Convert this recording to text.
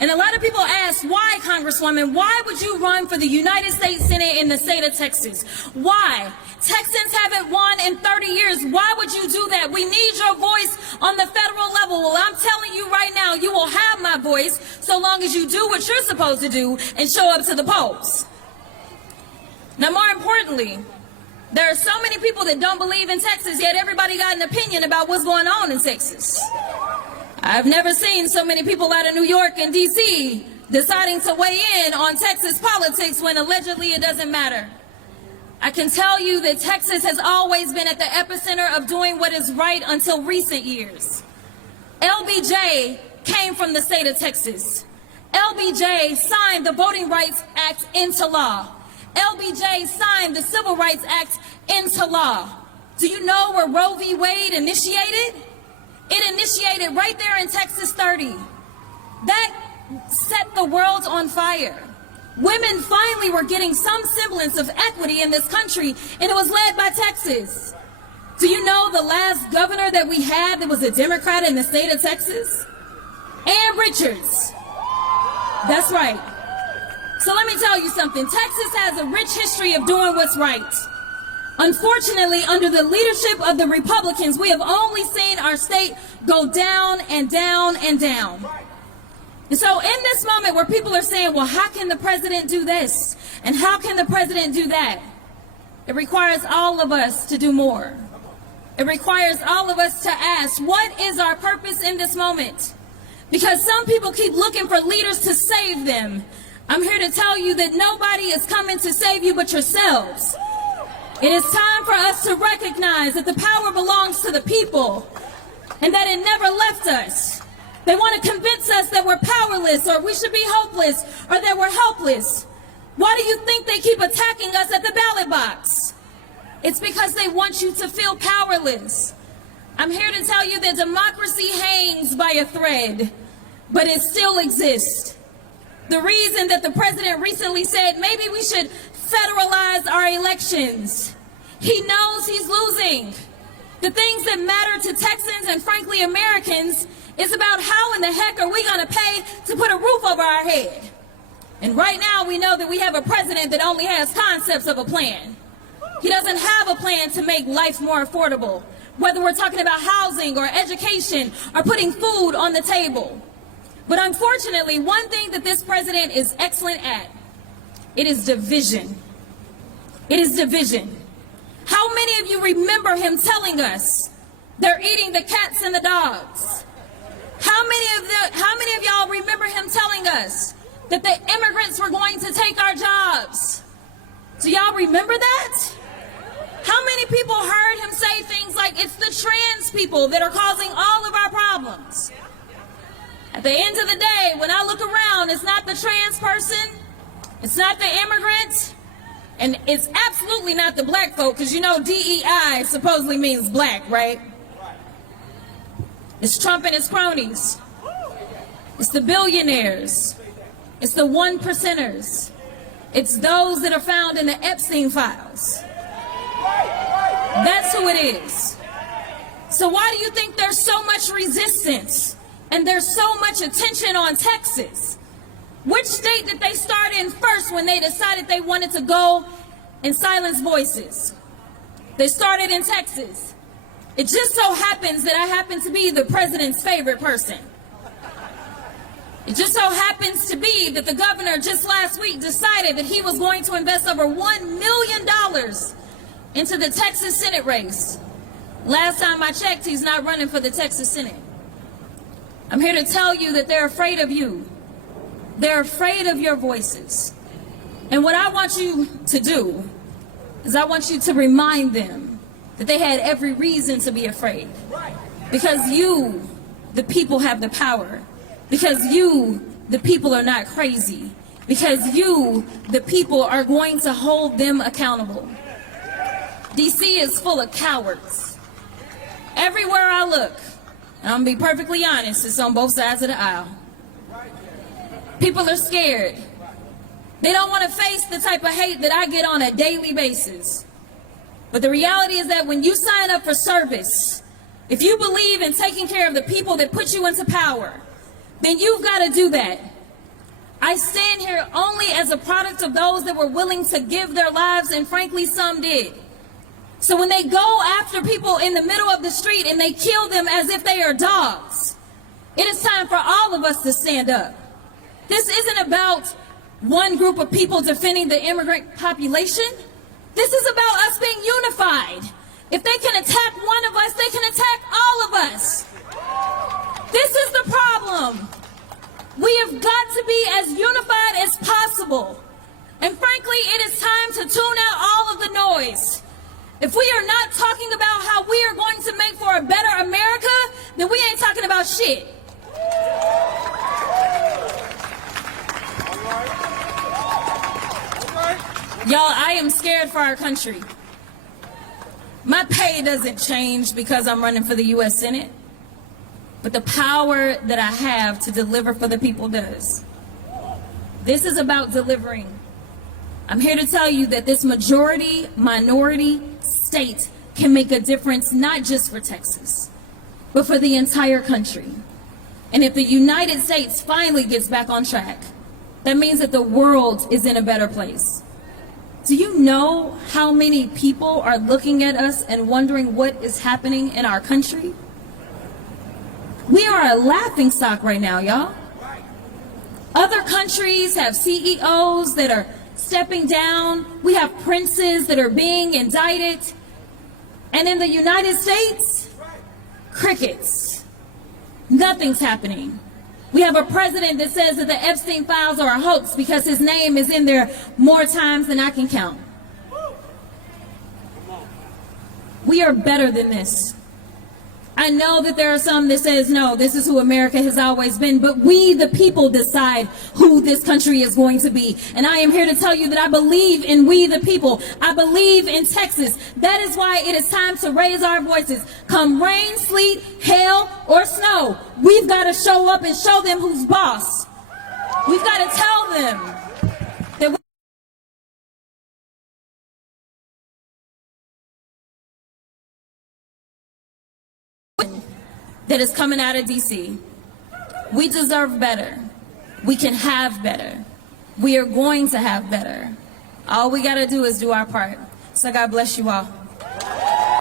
And a lot of people ask, why, Congresswoman, why would you run for the United States Senate in the state of Texas? Why? Texans haven't won in 30 years. Why would you do that? We need your voice on the federal level. Well, I'm telling you right now, you will have my voice so long as you do what you're supposed to do and show up to the polls. Now, more importantly, there are so many people that don't believe in Texas, yet everybody got an opinion about what's going on in Texas. I've never seen so many people out of New York and D.C. deciding to weigh in on Texas politics when allegedly it doesn't matter. I can tell you that Texas has always been at the epicenter of doing what is right until recent years. LBJ came from the state of Texas. LBJ signed the Voting Rights Act into law. LBJ signed the Civil Rights Act into law. Do you know where Roe v. Wade initiated? It initiated right there in Texas 30. That set the world on fire. Women finally were getting some semblance of equity in this country, and it was led by Texas. Do you know the last governor that we had that was a Democrat in the state of Texas? Ann Richards. That's right. So let me tell you something. Texas has a rich history of doing what's right. Unfortunately, under the leadership of the Republicans, we have only seen our state go down and down and down. And so in this moment where people are saying, well, how can the president do this? And how can the president do that? It requires all of us to do more. It requires all of us to ask, what is our purpose in this moment? Because some people keep looking for leaders to save them. I'm here to tell you that nobody is coming to save you but yourselves. It is time for us to recognize that the power belongs to the people and that it never left us. They want to convince us that we're powerless or we should be hopeless or that we're helpless. Why do you think they keep attacking us at the ballot box? It's because they want you to feel powerless. I'm here to tell you that democracy hangs by a thread, but it still exists. The reason that the president recently said maybe we should federalize our elections. He knows he's losing. The things that matter to Texans and frankly Americans is about how in the heck are we going to pay to put a roof over our head. And right now we know that we have a president that only has concepts of a plan. He doesn't have a plan to make life more affordable, whether we're talking about housing or education or putting food on the table. But unfortunately, one thing that this president is excellent at, it is division. It is division. How many of you remember him telling us they're eating the cats and the dogs? How many of y'all remember him telling us that the immigrants were going to take our jobs? Do y'all remember that? How many people heard him say things like it's the trans people that are causing all of our problems? At the end of the day, when I look around, it's not the trans person, it's not the immigrant, and it's absolutely not the black folk, because you know DEI supposedly means black, right? It's Trump and his cronies. It's the billionaires. It's the 1%ers. It's those that are found in the Epstein files. That's who it is. So why do you think there's so much resistance and there's so much attention on Texas? Which state did they start in first when they decided they wanted to go and silence voices? They started in Texas. It just so happens that I happen to be the president's favorite person. It just so happens to be that the governor just last week decided that he was going to invest over $1 million into the Texas Senate race. Last time I checked, he's not running for the Texas Senate. I'm here to tell you that they're afraid of you. They're afraid of your voices. And what I want you to do is I want you to remind them that they had every reason to be afraid. Because you, the people, have the power. Because you, the people, are not crazy. Because you, the people, are going to hold them accountable. DC is full of cowards. Everywhere I look, and I'm gonna be perfectly honest, it's on both sides of the aisle. People are scared. They don't want to face the type of hate that I get on a daily basis. But the reality is that when you sign up for service, if you believe in taking care of the people that put you into power, then you've got to do that. I stand here only as a product of those that were willing to give their lives, and frankly, some did. So when they go after people in the middle of the street and they kill them as if they are dogs, it is time for all of us to stand up. This isn't about one group of people defending the immigrant population. This is about us being unified. If they can attack one of us, they can attack all of us. This is the problem. We have got to be as unified as possible. And frankly, it is time to tune out all of the noise. If we are not talking about how we are going to make for a better America, then we ain't talking about shit. Y'all, I am scared for our country. My pay doesn't change because I'm running for the U.S. Senate, but the power that I have to deliver for the people does. This is about delivering. I'm here to tell you that this minority state can make a difference, not just for Texas, but for the entire country. And if the United States finally gets back on track, that means that the world is in a better place. Do you know how many people are looking at us and wondering what is happening in our country? We are a laughingstock right now, y'all. Other countries have CEOs that are stepping down. We have princes that are being indicted. And in the United States, crickets. Nothing's happening. We have a president that says that the Epstein files are a hoax because his name is in there more times than I can count. We are better than this. I know that there are some that says, no, this is who America has always been, but we, the people, decide who this country is going to be. And I am here to tell you that I believe in we, the people. I believe in Texas. That is why it is time to raise our voices. Come rain, sleet, hail, or snow, we've got to show up and show them who's boss. We've got to tell them that that is coming out of DC. We deserve better. We can have better. We are going to have better. All we got to do is do our part. So God bless you all.